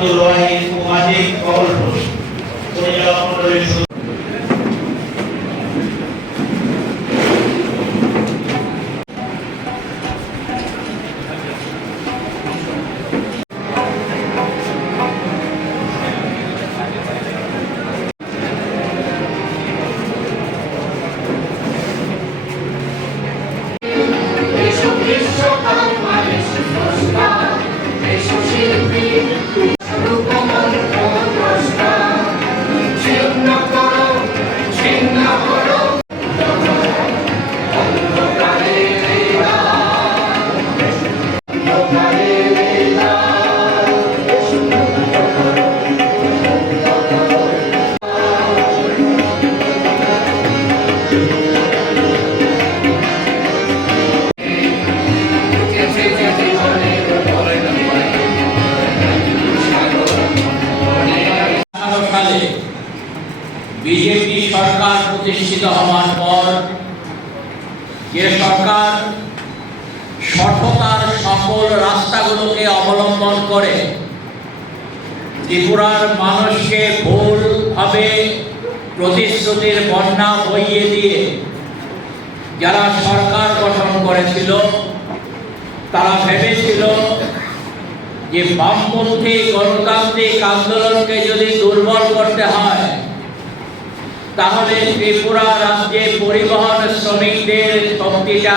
এবং আব্দুল প্রতিষ্ঠিত হওয়ার পর যে সরকার সঠতার সকল রাস্তাগুলোকে অবলম্বন করে ত্রিপুরার মানুষকে ভুলভাবে প্রতিশ্রুতির বন্যা বইয়ে দিয়ে যারা সরকার গঠন করেছিল, তারা ভেবেছিল যে বামপন্থী গণতান্ত্রিক আন্দোলনকে যদি দুর্বল করতে হয় তাহলে ত্রিপুরা রাজ্যে পরিবহন শ্রমিকদের শক্তিটা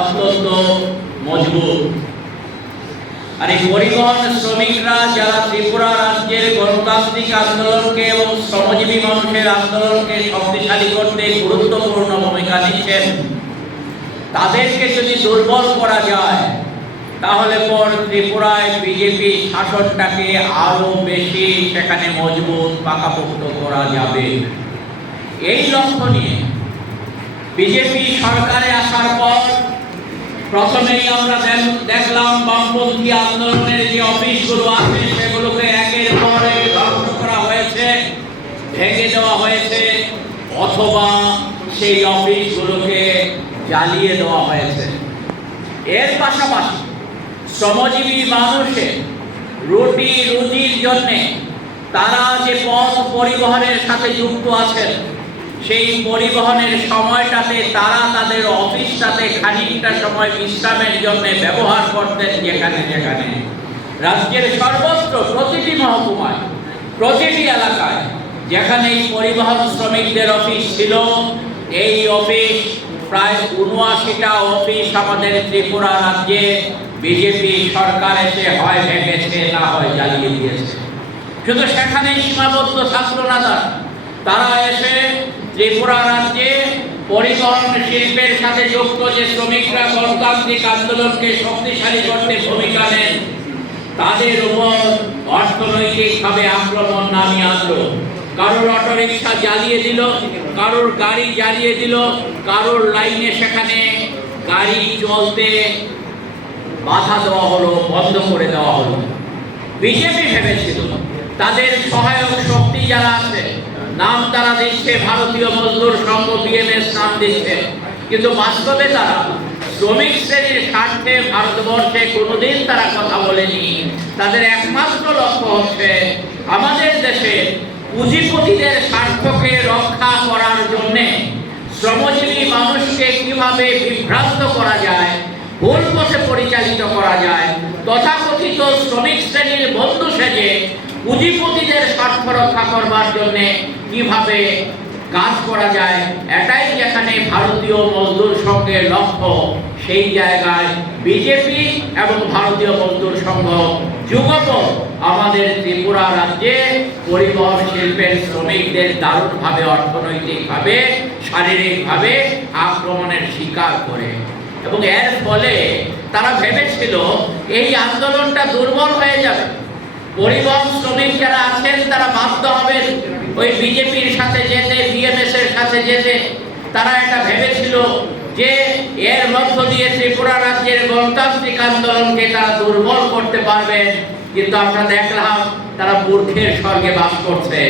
অত্যন্ত মজবুত। আর এই পরিবহন শ্রমিকরা যারা ত্রিপুরা রাজ্যের গণতান্ত্রিক আন্দোলনকে এবং শ্রমজীবী মানুষের আন্দোলনকে শক্তিশালী করতে গুরুত্বপূর্ণ ভূমিকা নিচ্ছেন, তাদেরকে যদি দুর্বল করা যায়, তাহলে পর ত্রিপুরায় বিজেপি শাসনটাকে আরও বেশি সেখানে মজবুত পাকাপোক্ত করা যাবে। এই লক্ষ্য নিয়ে বিজেপি সরকারে আসার পর প্রথমেই আমরা দেখ- দেখলাম বামপন্থী আন্দোলনের যে অফিসগুলো আছে, সেগুলোকে একের পর ধ্বংস করা হয়েছে, ভেঙে দেওয়া হয়েছে, অথবা সেই অফিসগুলোকে জ্বালিয়ে দেওয়া হয়েছে। এর পাশাপাশি শ্রমজীবী মানুষের রুটি রুজির জন্যে তারা যে পথ পরিবহনের সাথে যুক্ত আছেন সেই পরিবহনের সময়টাতে তারা তাদের অফিসটাতে খানিকটা সময় বিশ্রামের জন্য ব্যবহার করতেন যেখানে যেখানে। রাজ্যের সর্বত্র প্রতিটি মহকুমায়, প্রতিটি এলাকায় যেখানে এই পরিবহন শ্রমিকদের অফিস ছিল, এই অফিস প্রায় উনআশিটা অফিস আমাদের ত্রিপুরা রাজ্যে বিজেপি সরকার এসে হয় ভেঙেছে, না হয় জ্বালিয়ে দিয়েছে। শুধু সেখানেই সীমাবদ্ধ থাকল না তারা এসে ত্রিপুরা রাজ্যে পরিবহন শিল্পের সাথে যুক্ত যে শ্রমিকরা গণতান্ত্রিক আন্দোলনকে শক্তিশালী করতে ভূমিকা নেন, তাদের উপর অর্থনৈতিকভাবে আক্রমণ নামিয়ে আনলো। কারোর অটোরিকশা জ্বালিয়ে দিল, কারোর গাড়ি জ্বালিয়ে দিল, কারোর লাইনে সেখানে গাড়ি চলতে বাধা দেওয়া হলো, বন্ধ করে দেওয়া হলো। বিজেপি ভেবেছিল তাদের সহায়ক শক্তি যারা আছে নাম তারা দিচ্ছে, ভারতীয় মজদুর সংঘ বিএমএস নাম দিচ্ছে। কিন্তু বাস্তবে তারা শ্রমিক শ্রেণির স্বার্থে ভারতবর্ষে কোনোদিন তারা কথা বলেনি। তাদের একমাত্র লক্ষ্য হচ্ছে আমাদের দেশে পুঁজিপতিদের স্বার্থকে রক্ষা করার জন্যে শ্রমজীবী মানুষকে কীভাবে বিভ্রান্ত করা যায়, ভুল পথে পরিচালিত করা যায়, তথাকথিত শ্রমিক শ্রেণির বন্ধু সেজে পুঁজিপতিদের স্বার্থ রক্ষা করবার জন্য কীভাবে কাজ করা যায়, এটাই যেখানে ভারতীয় মজদুর সংঘের লক্ষ্য, সেই জায়গায় বিজেপি এবং ভারতীয় মজদুর সংঘ যুগপৎ আমাদের ত্রিপুরা রাজ্যে পরিবহন শিল্পের শ্রমিকদের দারুণভাবে, অর্থনৈতিকভাবে, শারীরিকভাবে আক্রমণের শিকার করে। এবং এর ফলে তারা ভেবেছিল, এই আন্দোলনটা দুর্বল হয়ে যাবে। পরিবহন শ্রমিক যারা আছেন, তারা বাধ্য হবেন ওই বিজেপির সাথে যেতে বিএমএস এর সাথে যেতে, তারা এটা ভেবেছিল যে এর মধ্য দিয়ে ত্রিপুরা রাজ্যের গণতান্ত্রিক আন্দোলনকে তারা দুর্বল করতে পারবেন কিন্তু আমরা দেখলাম তারা মূর্খের স্বর্গে বাস করছে।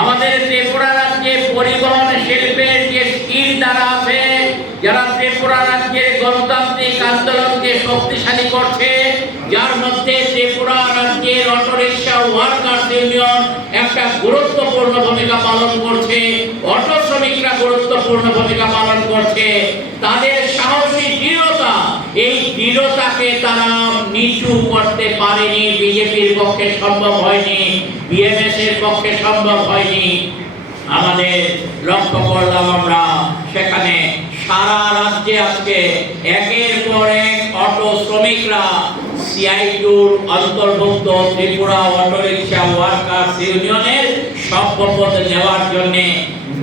আমাদের ত্রিপুরা রাজ্যে পরিবহন শিল্পের যে স্কিল দ্বারা আছে, যারা ত্রিপুরা রাজ্যের গণতান্ত্রিক আন্দোলনকে শক্তিশালী করছে, যার অটোরিকশা ওয়ার্কার্স ইউনিয়ন একটা গুরুত্বপূর্ণ ভূমিকা পালন করছে। অটো শ্রমিকরা গুরুত্বপূর্ণ ভূমিকা পালন করছে। তাদের সাহসী দৃঢ়তা, এই দৃঢ়তাকে তারা নিচু করতে পারেনি, বিজেপির পক্ষে সম্ভব হয়নি বিএমএস এর পক্ষে সম্ভব হয়নি। আমাদের লক্ষ্য করলাম আমরা, সেখানে সারা রাজ্যে আজকে একের পর এক অটো শ্রমিকরা সিআইটুর অন্তর্ভুক্ত ত্রিপুরা অটো রিক্সা ওয়ার্কার্স ইউনিয়নের সভ্যপদ নেওয়ার জন্য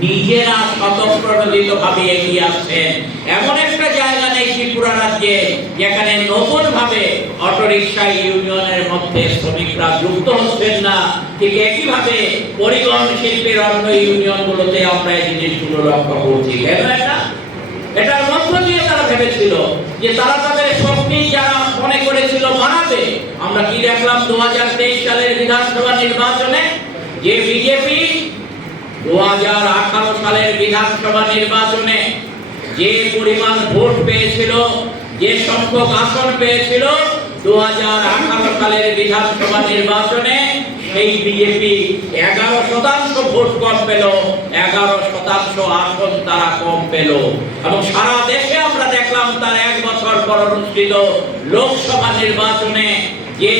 নিজেরা স্বতঃপ্রণোদিত ভাবে এগিয়ে আসছেন। এমন একটা জায়গা নেই ত্রিপুরা রাজ্যে, যেখানে নতুন ভাবে অটোরিকশা ইউনিয়নের মধ্যে শ্রমিকরা যুক্ত হচ্ছেন না। ঠিক একইভাবে পরিবহন শিল্পের অন্য ইউনিয়নগুলোতে আমরা এই জিনিসগুলো লক্ষ্য করছি। এটা? এটার মধ্য দিয়ে তারা ভেবেছিল যে তারা তাদের শক্তি যারা মনে করেছিল বাড়াবে আমরা কি দেখলাম? দু সালের বিধানসভা নির্বাচনে যে বিজেপি দু সালের বিধানসভা নির্বাচনে যে পরিমাণ ভোট পেয়েছিল, যে সংখ্যক আসন পেয়েছিল দু হাজার আঠারো সালের বিধানসভা নির্বাচনে সেই বিজেপি এগারো শতাংশ ভোট কম পেল, এগারো শতাংশ আসন তারা কম পেল। এবং সারা দেশে আমরা দেখলাম তার এক বছর পর অনুষ্ঠিত লোকসভা নির্বাচনে যে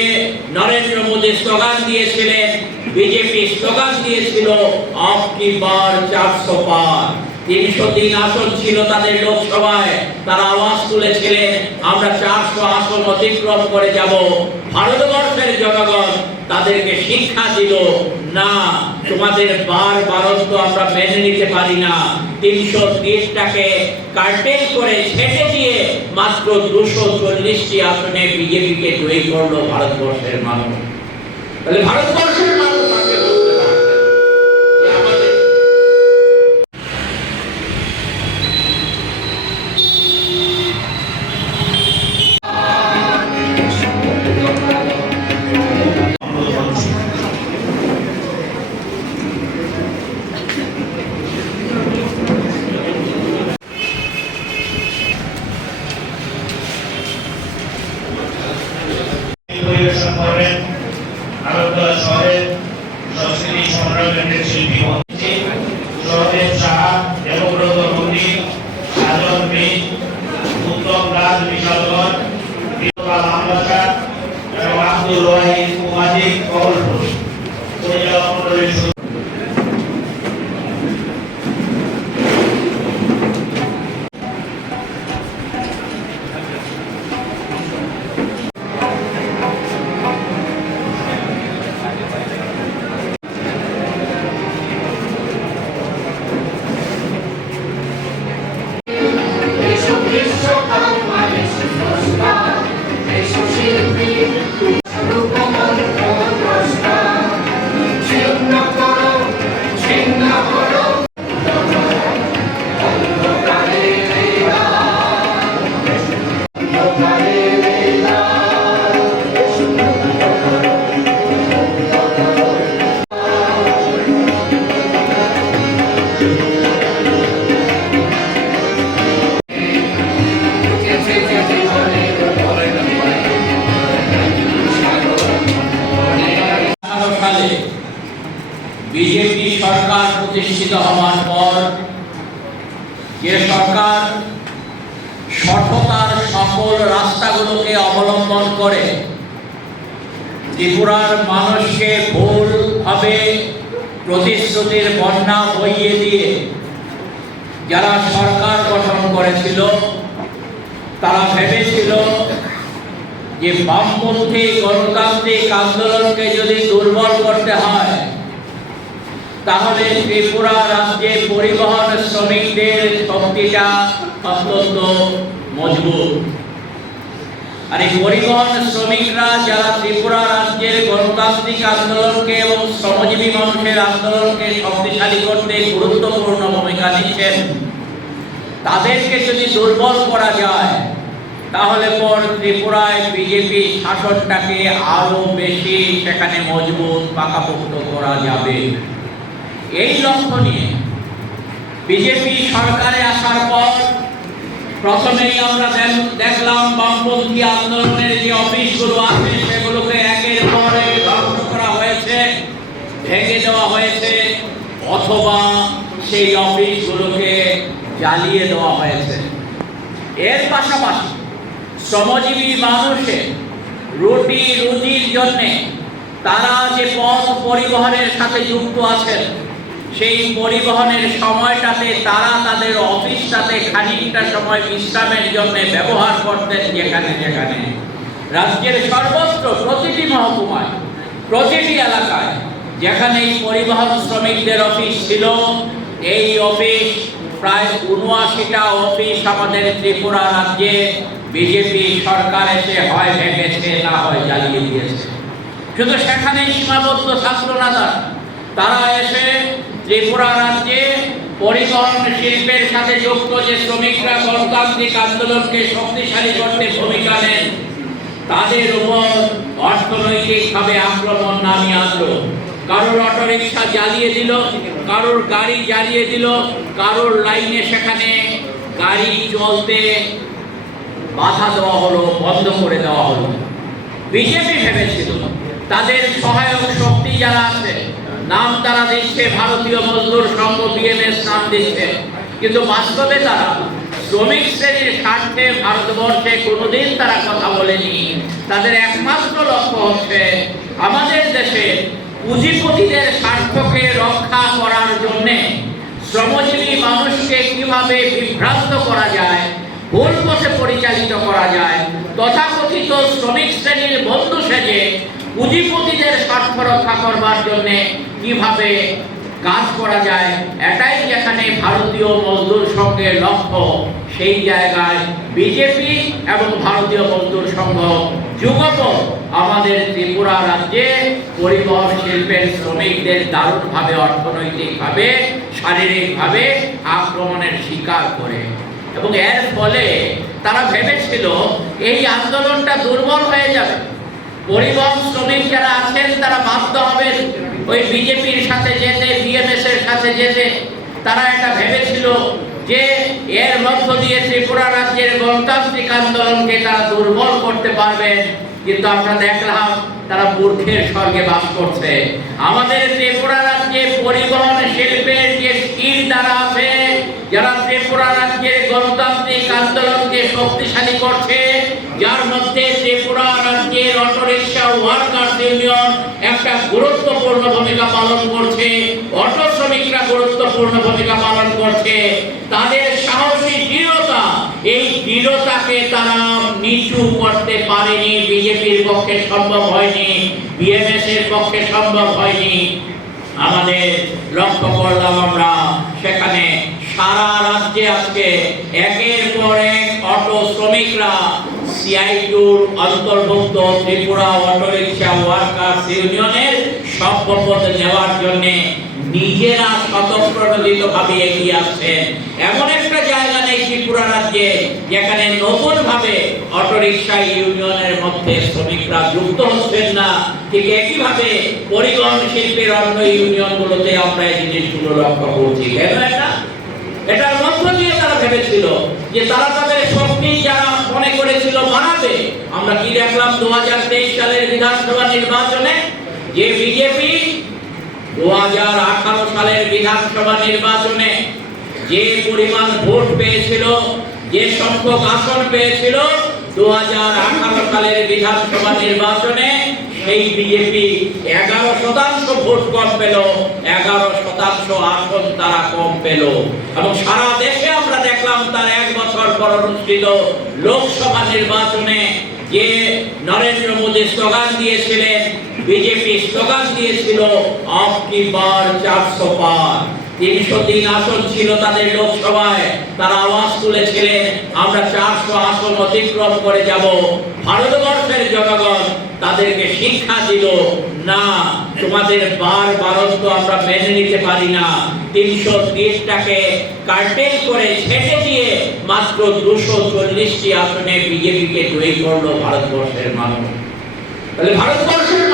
নরেন্দ্র মোদী স্লোগান দিয়েছিলেন, বিজেপি স্লোগান দিয়েছিল আপনি বার চারশো পার। তিনশো তিন আসন ছিল তাদের লোকসভায়। তারা আওয়াজ তুলেছিলেন, আমরা চারশো আসন অতিক্রম করে যাব। ভারতবর্ষের জনগণ তাদেরকে শিক্ষা দিল, না, তোমাদের বার আমরা মেনে নিতে পারি না। তিনশো করে ছেটে দিয়ে মাত্র দুশো চল্লিশটি আসনে বিজেপিকে জয়ী করল ভারতবর্ষের মানুষ। তাহলে ভারতবর্ষের উত্তম প্রতিষ্ঠিত হওয়ার পর যে সরকার সঠতার সকল রাস্তাগুলোকে অবলম্বন করে ত্রিপুরার মানুষকে ভুলভাবে প্রতিশ্রুতির বন্যা বইয়ে দিয়ে যারা সরকার গঠন করেছিল, তারা ভেবেছিল যে বামপন্থী গণতান্ত্রিক আন্দোলনকে যদি দুর্বল করতে হয় তাহলে ত্রিপুরা রাজ্যে পরিবহন শ্রমিকদের শক্তিটা অত্যন্ত মজবুত। আর এই পরিবহন শ্রমিকরা যারা ত্রিপুরা রাজ্যের গণতান্ত্রিক আন্দোলনকে এবং শ্রমজীবী মানুষের আন্দোলনকে শক্তিশালী করতে গুরুত্বপূর্ণ ভূমিকা নিচ্ছেন, তাদেরকে যদি দুর্বল করা যায়, তাহলে পর ত্রিপুরায় বিজেপি শাসনটাকে আরও বেশি সেখানে মজবুত পাকাপোক্ত করা যাবে। এই লক্ষ্য নিয়ে বিজেপি সরকারে আসার পর প্রথমেই আমরা দেখ- দেখলাম বামপন্থী আন্দোলনের যে অফিসগুলো আছে, সেগুলোকে একের পর ধ্বংস করা হয়েছে, ভেঙে দেওয়া হয়েছে, অথবা সেই অফিসগুলোকে জ্বালিয়ে দেওয়া হয়েছে। এর পাশাপাশি শ্রমজীবী মানুষের রুটি রুজির জন্যে তারা যে পথ পরিবহনের সাথে যুক্ত আছেন সেই পরিবহনের সময়টাতে তারা তাদের অফিসটাতে খানিকটা সময় বিশ্রামের জন্য ব্যবহার করতেন যেখানে যেখানে। রাজ্যের সর্বত্র প্রতিটি মহকুমায়, প্রতিটি এলাকায় যেখানে এই পরিবহন শ্রমিকদের অফিস ছিল, এই অফিস প্রায় উনআশিটা অফিস আমাদের ত্রিপুরা রাজ্যে বিজেপি সরকার এসে হয় ভেঙেছে, না হয় জ্বালিয়ে দিয়েছে। শুধু সেখানেই সীমাবদ্ধ থাকল না তারা। তারা এসে ত্রিপুরা রাজ্যে পরিবহন শিল্পের সাথে যুক্ত যে শ্রমিকরা গণতান্ত্রিক আন্দোলনকে শক্তিশালী করতে ভূমিকা নেন, তাদের উপর অর্থনৈতিকভাবে আক্রমণ নামিয়ে আনলো। কারোর অটোরিকশা জ্বালিয়ে দিল, কারোর গাড়ি জ্বালিয়ে দিল, কারোর লাইনে সেখানে গাড়ি চলতে বাধা দেওয়া হলো, বন্ধ করে দেওয়া হলো। বিজেপি ভেবেছিল তাদের সহায়ক শক্তি যারা আছে নাম তারা দিচ্ছে, ভারতীয় মজদুর সংঘ বিএমএস নাম দিচ্ছে। কিন্তু বাস্তবে তারা শ্রমিক শ্রেণির স্বার্থে ভারতবর্ষে কোনোদিন তারা কথা বলেনি। তাদের একমাত্র লক্ষ্য হচ্ছে আমাদের দেশে পুঁজিপতিদের স্বার্থকে রক্ষা করার জন্যে শ্রমজীবী মানুষকে কীভাবে বিভ্রান্ত করা যায়, ভুল পথে পরিচালিত করা যায়, তথাকথিত শ্রমিক শ্রেণির বন্ধু সেজে পুঁজিপতিদের স্বার্থ রক্ষা করবার জন্য কীভাবে কাজ করা যায়, এটাই যেখানে ভারতীয় মজদুর সংঘের লক্ষ্য, সেই জায়গায় বিজেপি এবং ভারতীয় মজদুর সংঘ যুগপৎ আমাদের ত্রিপুরা রাজ্যে পরিবহন শিল্পের শ্রমিকদের দারুণভাবে, অর্থনৈতিকভাবে, শারীরিকভাবে আক্রমণের শিকার করে। এবং এর ফলে তারা ভেবেছিল এই আন্দোলনটা দুর্বল হয়ে যাবে। পরিবহন শ্রমিক যারা আছেন, তারা বাধ্য হবেন ওই বিজেপির সাথে যেতে বিএমএস এর সাথে যেতে, তারা এটা ভেবেছিল যে এর মধ্য দিয়ে ত্রিপুরা রাজ্যের গণতান্ত্রিক আন্দোলনকে তারা দুর্বল করতে পারবেন কিন্তু আমরা দেখলাম তারা মূর্খের স্বর্গে বাস করছে। আমাদের ত্রিপুরা রাজ্যে পরিবহন শিল্পের যে স্থির দ্বারা আছে, যারা ত্রিপুরা রাজ্যের গণতান্ত্রিক আন্দোলনকে শক্তিশালী করছে, যার অটোরিকশা ওয়ার্কার্স ইউনিয়ন একটা গুরুত্বপূর্ণ ভূমিকা পালন করছে। অটো শ্রমিকরা গুরুত্বপূর্ণ ভূমিকা পালন করছে। তাদের সাহসী দৃঢ়তা, এই দৃঢ়তাকে তারা নিচু করতে পারেনি, বিজেপির পক্ষে সম্ভব হয়নি, বিএমএস এর পক্ষে সম্ভব হয়নি। আমাদের লক্ষ্য করলাম আমরা, সেখানে সারা রাজ্যে আজকে একের পর এক অটো শ্রমিকরা সিআইটুর অন্তর্ভুক্ত ত্রিপুরা অটোরিকশা ওয়ার্কার্স ইউনিয়নের সভ্যপদ নেওয়ার জন্য নিজেরা স্বতঃপ্রণোদিত ভাবে এগিয়ে আসছেন। এমন একটা জায়গা নেই ত্রিপুরা রাজ্যে, যেখানে নতুন ভাবে অটোরিকশা ইউনিয়নের মধ্যে শ্রমিকরা যুক্ত হচ্ছেন না। ঠিক একইভাবে পরিবহন শিল্পের অন্য ইউনিয়নগুলোতে আমরা এই জিনিসগুলো লক্ষ্য করছি। কেন এটা? এটার মধ্য দিয়ে তারা ভেবেছিল যে তারা তাদের শক্তি যারা মনে করেছিল মারাবে আমরা কি দেখলাম? দু সালের বিধানসভা নির্বাচনে যে বিজেপি দু হাজার আঠারো সালের বিধানসভা নির্বাচনে যে পরিমাণ ভোট পেয়েছিল, যে সংখ্যক আসন পেয়েছিল দু হাজার আঠারো সালের বিধানসভা নির্বাচনে সেই বিজেপি এগারো শতাংশ ভোট কম পেল, এগারো শতাংশ আসন তারা কম পেল। এবং সারা দেশে আমরা দেখলাম তার এক বছর পর অনুষ্ঠিত লোকসভা নির্বাচনে যে নরেন্দ্র স্লোগান দিয়েছিলেন, বিজেপি স্লোগান দিয়েছিল, আপ কি বার চারশো পার। তিনশো তিন আসন ছিল তাদের লোকসভায়, তারা আওয়াজ তুলেছিলেন, আমরা চারশো আসন অতিক্রম করে যাব। ভারতবর্ষের জনগণ তাদেরকে শিক্ষা দিল, না, তোমাদের বার বারন্ত আমরা মেনে নিতে পারি না। তিনশো তিরিশটাকে কার্টেল করে ছেটে দিয়ে মাত্র দুশো চল্লিশটি আসনে বিজেপিকে জয়ী করল ভারতবর্ষের মানুষ। তাহলে ভারতবর্ষের